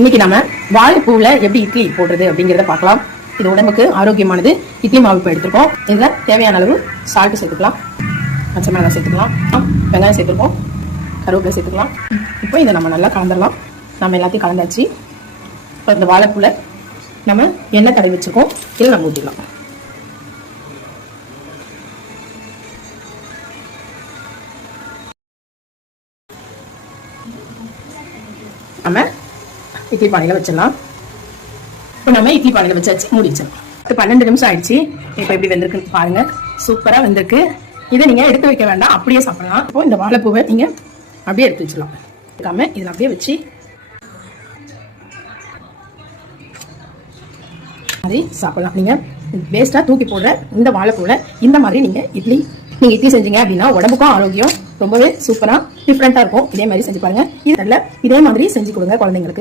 இன்னைக்கு நம்ம வாழைப்பூவில் எப்படி இட்லி போடுறது அப்படிங்கிறத பார்க்கலாம். இது உடம்புக்கு ஆரோக்கியமானது. இட்லி மாவு இப்போ எடுத்துருக்கோம். இதில் தேவையான அளவு சால்ட் சேர்த்துக்கலாம், பச்சை மிளகாய் சேர்த்துக்கலாம், வெங்காயம் சேர்த்துருக்கோம், கருவேப்பிலை சேர்த்துக்கலாம். இப்போ இதை நம்ம நல்லா கலந்துடலாம். நம்ம எல்லாத்தையும் கலந்தாச்சு. இப்போ இந்த வாழைப்பூவில் நம்ம எண்ணெய் தடவி வச்சுருக்கோம். இதில் நம்ம ஊற்றிக்கலாம். நம்ம இட்லி பானையில் வச்சிடலாம். இப்போ நம்ம இட்லி பானையில் வச்சாச்சு, மூடி வச்சிடலாம். 12 நிமிஷம் ஆயிடுச்சு. இப்போ எப்படி வெந்திருக்குன்னு பாருங்க. சூப்பராக வெந்திருக்கு. இதை நீங்கள் எடுத்து வைக்க வேண்டாம், அப்படியே சாப்பிடலாம். இப்போ இந்த வாழைப்பூவை நீங்கள் அப்படியே எடுத்து வச்சிடலாம். இருக்காம இதில் அப்படியே வச்சு மாதிரி சாப்பிடலாம். நீங்கள் வேஸ்ட்டாக தூக்கி போடுற இந்த வாழைப்பூவில் இந்த மாதிரி நீங்கள் இட்லி செஞ்சீங்க அப்படின்னா உடம்புக்கும் ஆரோக்கியம், ரொம்பவே சூப்பராக டிஃப்ரெண்ட்டாக இருக்கும். இதே மாதிரி செஞ்சு பாருங்க. இதே மாதிரி செஞ்சு கொடுங்க குழந்தைங்களுக்கு.